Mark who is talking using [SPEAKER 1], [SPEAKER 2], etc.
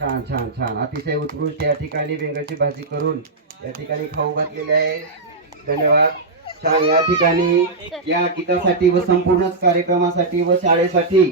[SPEAKER 1] छान छान छान. अतिशय उत्कृष्ट या ठिकाणी बेंगाची भाजी करून या ठिकाणी खाऊ घातलेले आहे. धन्यवाद. छान या ठिकाणी या गीतासाठी व संपूर्ण कार्यक्रमासाठी व शाळेसाठी